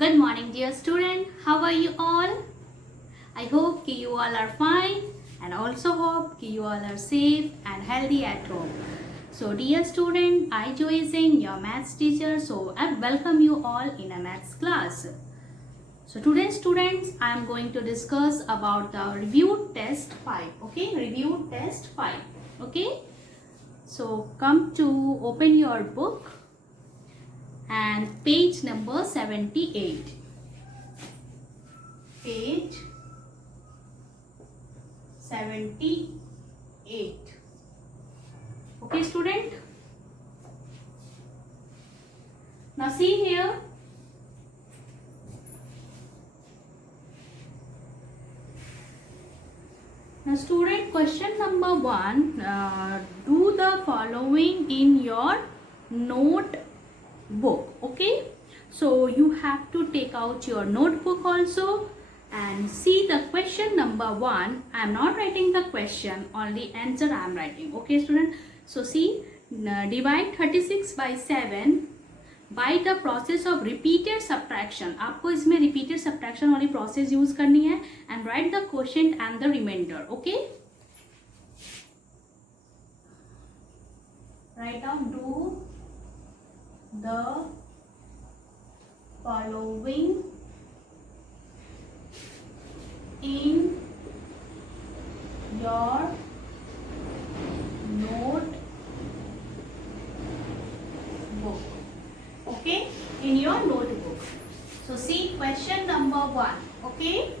Good morning, dear student. How are you all? I hope you all are fine and also hope you all are safe and healthy at home. So, dear student, I Joy Singh, your maths teacher. So, I welcome you all in a maths class. So, today, students, I am going to discuss about the review test 5. Okay, review test 5. Okay. So, come to open your book and page number 78. Page 78. Okay, student. Now see here. Now student, question number 1. Do the following in your notebook. Okay. So you have to take out your notebook also and see the question number 1. I am not writing the question, only answer I am writing. Okay student. So see, divide 36 by 7 by the process of repeated subtraction. आपको इसमें repeated subtraction वाली process use करनी है and write the quotient and the remainder. Okay. Write down, do the following in your notebook. Okay, in your notebook. So see question number 1. Okay,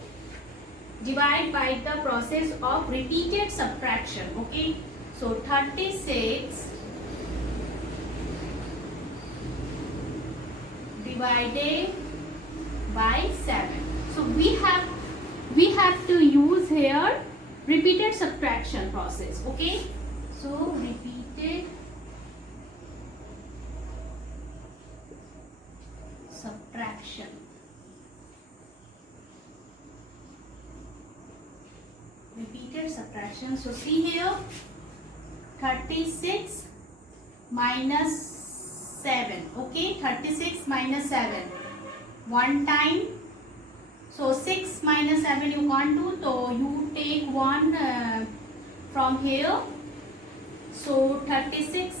divide by the process of repeated subtraction. Okay, so 36 divided by 7. So we have to use here repeated subtraction process. Okay, so repeated subtraction. Repeated subtraction. So see here, 36 minus 7. Okay, 36 minus 7. One time. So 6 minus 7 you can't do. So you take 1 from here. So 36,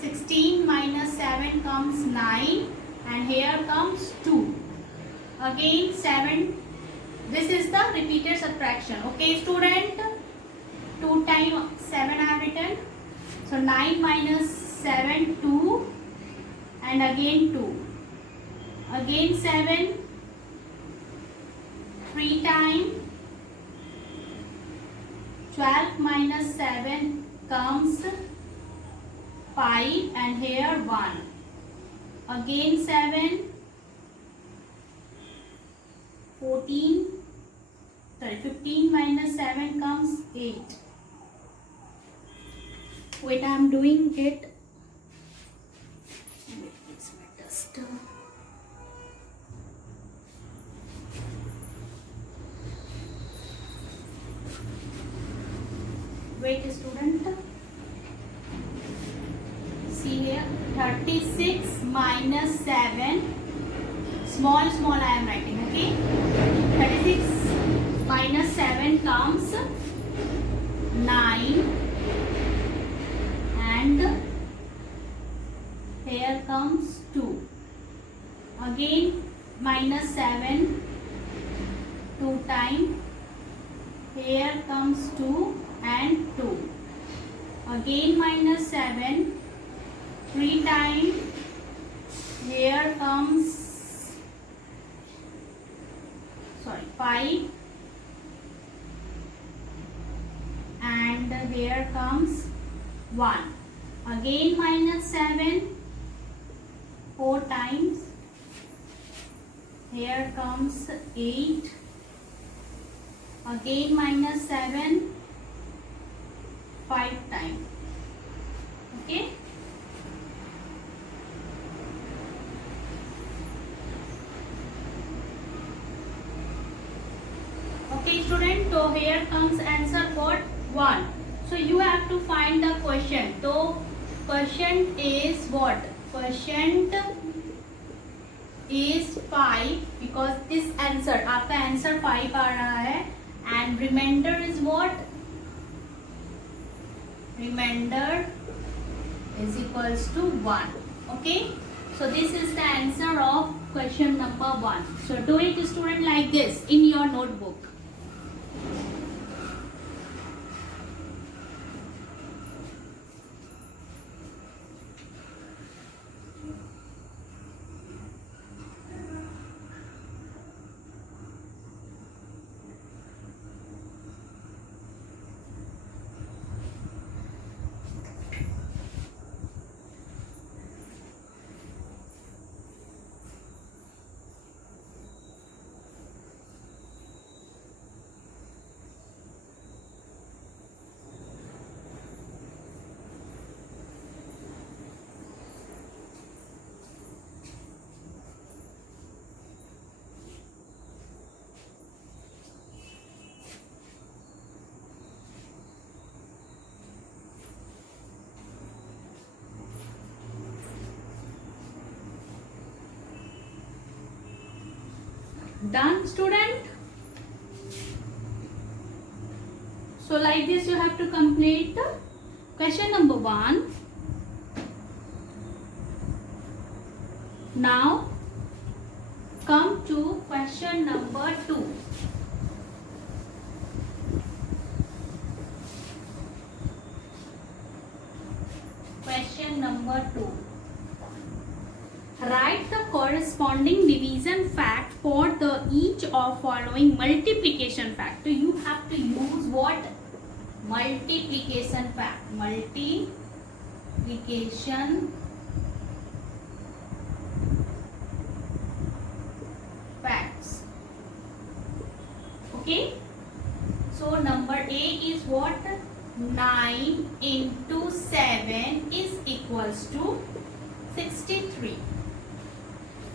16 minus 7 comes 9. And here comes 2. Again 7. This is the repeated subtraction. Okay student. 2 times 7 I have written. So 9 minus 7, 2. And again 2. Again 7. 3 times. 12 minus 7 comes 5. And here 1. Again 7, 14, sorry, 15 minus 7 comes 8. Wait, I am doing it. It's my duster. Wait, student. See here, 36 minus 7, small I am writing, okay. 36 minus 7 comes 9 and here comes 2. Again minus 7 2 times. Here comes 2 and 2. Again minus 7 3 times. Here comes 5 and here comes 1. Again minus 7 4 times. Here comes 8. Again minus 7 5 times. Okay. Okay student, so here comes answer for 1. So you have to find the quotient. So quotient is what? Quotient is 5 because this answer, आपका answer 5 आ रहा है, and remainder is what? Remainder is equals to 1. Okay, so this is the answer of question number 1. So do it, student, like this in your notebook. Done, student? So like this you have to complete question number 1. Now come to question number 2. Question number 2. Write the corresponding division fact for the each of following multiplication fact. So you have to use what? Multiplication fact. Multiplication facts. Okay. So number A is what? 9 into 7 is equals to 63.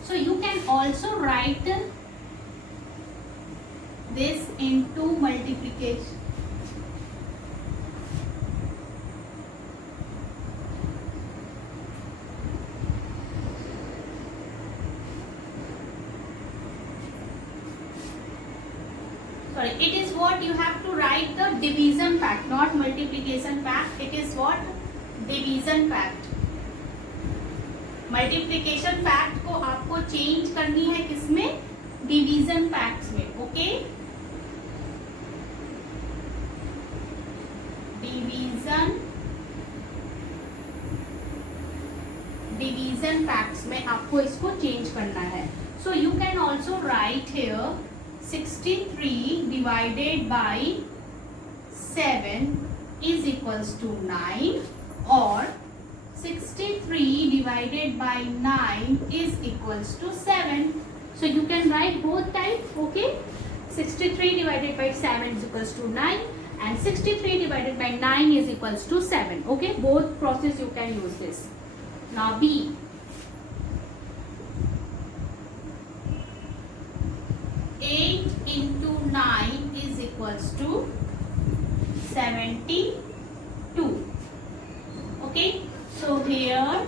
So you can also write this into multiplication. Sorry, it is what you have to write the division fact, not multiplication fact. It is what? Division fact. Multiplication fact को आपको change करनी है किसमें? Division facts में. Okay, division facts में आपको इसको change करना है. So you can also write here 63 divided by 7 is equals to 9 और 63 divided by 9 is equals to 7. So you can write both types. Okay, 63 divided by 7 is equals to 9 and 63 divided by 9 is equals to 7. Okay, both process you can use this. Now B. Into 9 is equals to 72. Okay, so here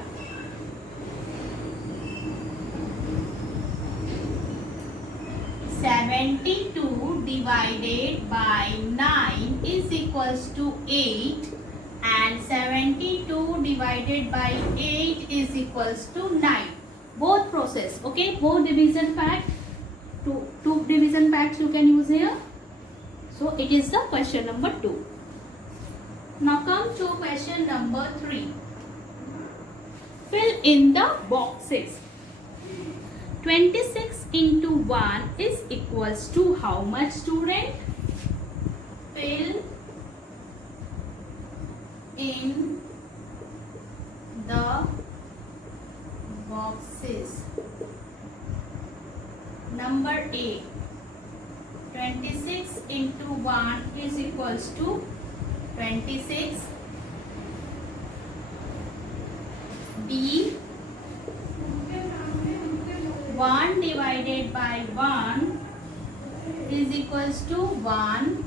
72 divided by 9 is equals to 8 and 72 divided by 8 is equals to 9. Both process. Okay, both division fact. Two division facts you can use here. So it is the question number 2. Now come to question number 3. Fill in the boxes. 26 into 1 is equals to how much, student? Fill in the boxes. Number A. 26 into 1 is equals to 26. B. 1 divided by 1 is equals to 1.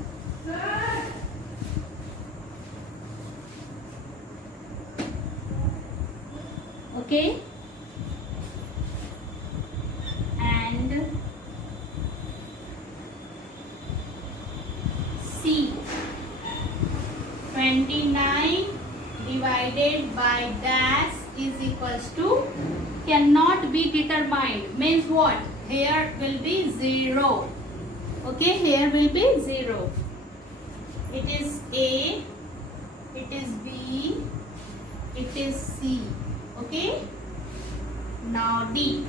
Okay. is equals to cannot be determined means what? Here will be 0. Okay, here will be 0. It is A, it is B, it is C. Okay, now D.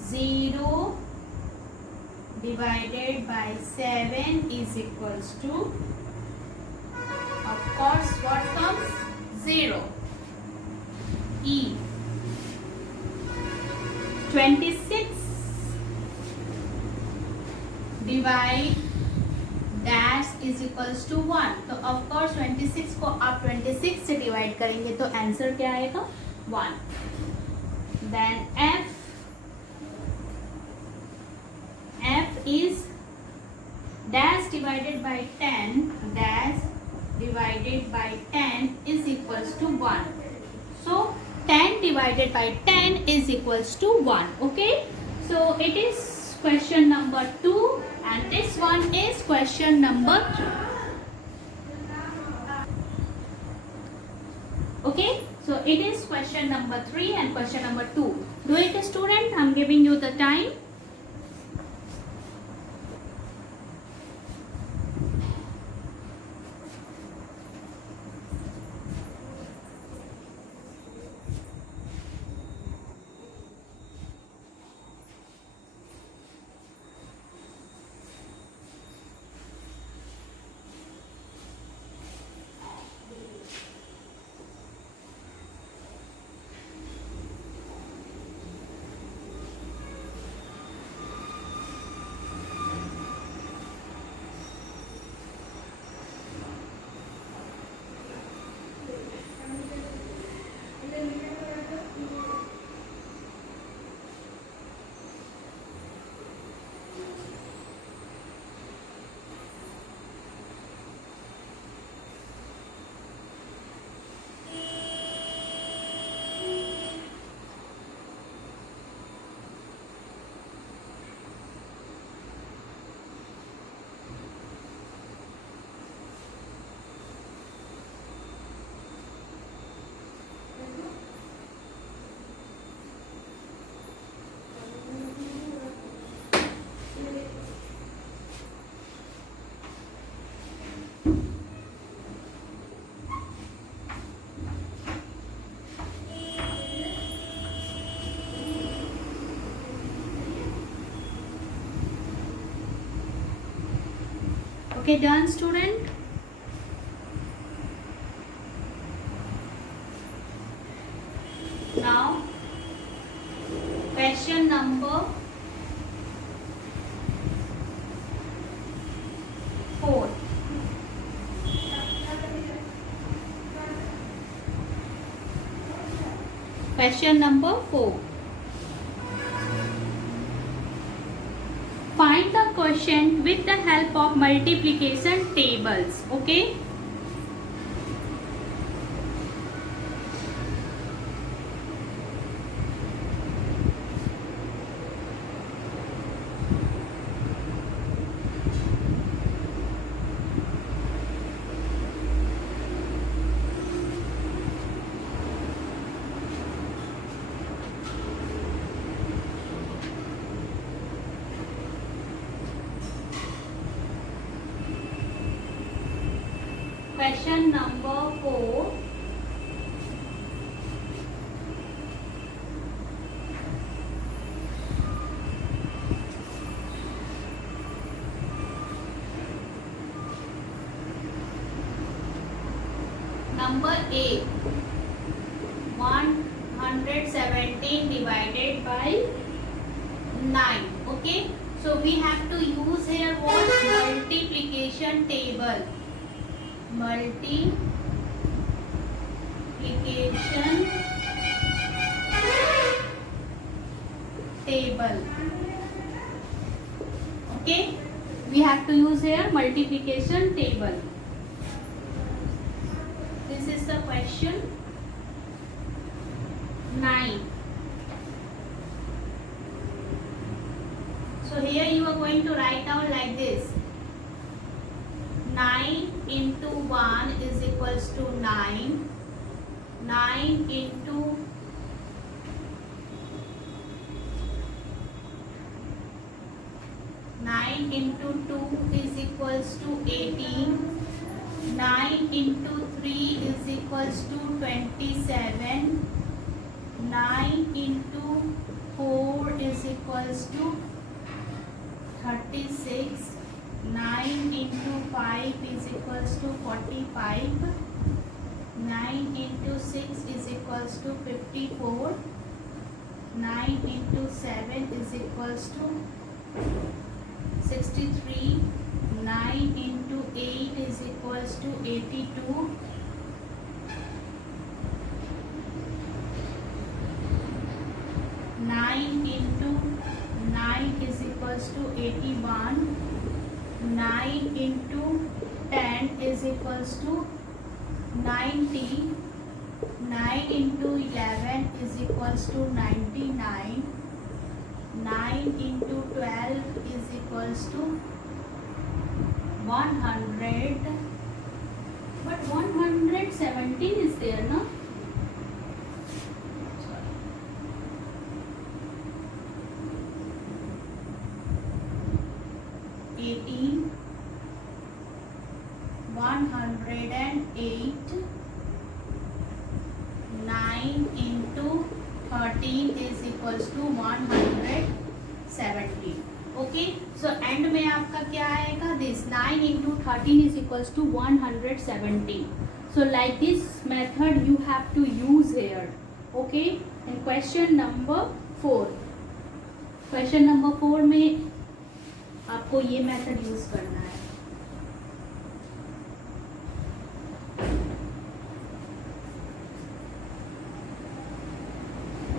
0 divided by 7 is equals to, of course, what comes? 0. E. 26 divide dash is equals to 1. तो of course 26 को आप 26 से divide करेंगे तो answer क्या आएगा? 1. Then F is dash divided by 10, dash divided by 10 is equals to 1. So 10 divided by 10 is equals to 1. Okay, so it is question number 2 and this one is question number 3. Okay, so it is question number 3 and question number 2. Do it, student. I am giving you the time. Okay, done, student. Now, question number 4. Question number 4. Find the quotient with the help of multiplication tables. Okay. Question number 4. Number A. 117 divided by 9. Okay. So we have to use here what? Multiplication table. Multiplication table. Okay, we have to use here multiplication table. This is the question 9. So here you are going to write down like this. 9 into 1 is equals to 9. 9 into 9 into 2 is equals to 18. 9 into 3 is equals to 27. 9 into 4 is equals to 36. 9 into 5 is equals to 45. 9 into 6 is equals to 54. 9 into 7 is equals to 63. 9 into 8 is equals to 82. 9 into 9 is equals to 81. 9 into 10 is equals to 90. 9 into 11 is equals to 99. 9 into 12 is equals to 100. But 117 is there, no? 18, 108. 9 into 13 is equals to 170. Okay, so and में आपका क्या आएगा? This 9 into 13 is equals to 170. So like this method you have to use here. Okay, and question number 4. Question number 4 में आपको ये method use करना है.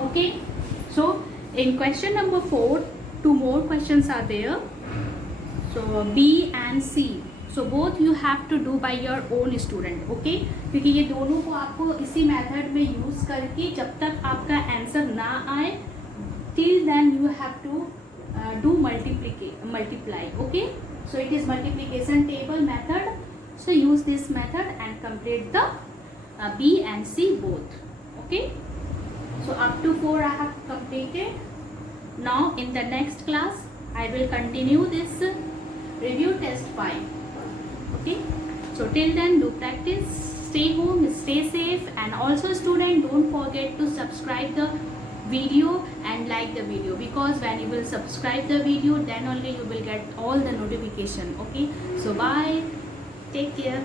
Okay, so in question number 4, 2 more questions are there. So B and C. So both you have to do by your own student. Okay, क्योंकि ये दोनों को आपको इसी मेथड में यूज करके जब तक आपका आंसर ना आए, till then you have to do multiply. Okay, so it is multiplication table method. So use this method and complete the B and C both. Okay, so up to 4 I have completed. Now in the next class I will continue this review test 5. Okay, so till then do practice, stay home, stay safe, and also student, don't forget to subscribe the video and like the video, because when you will subscribe the video, then only you will get all the notification. Okay, so bye, take care.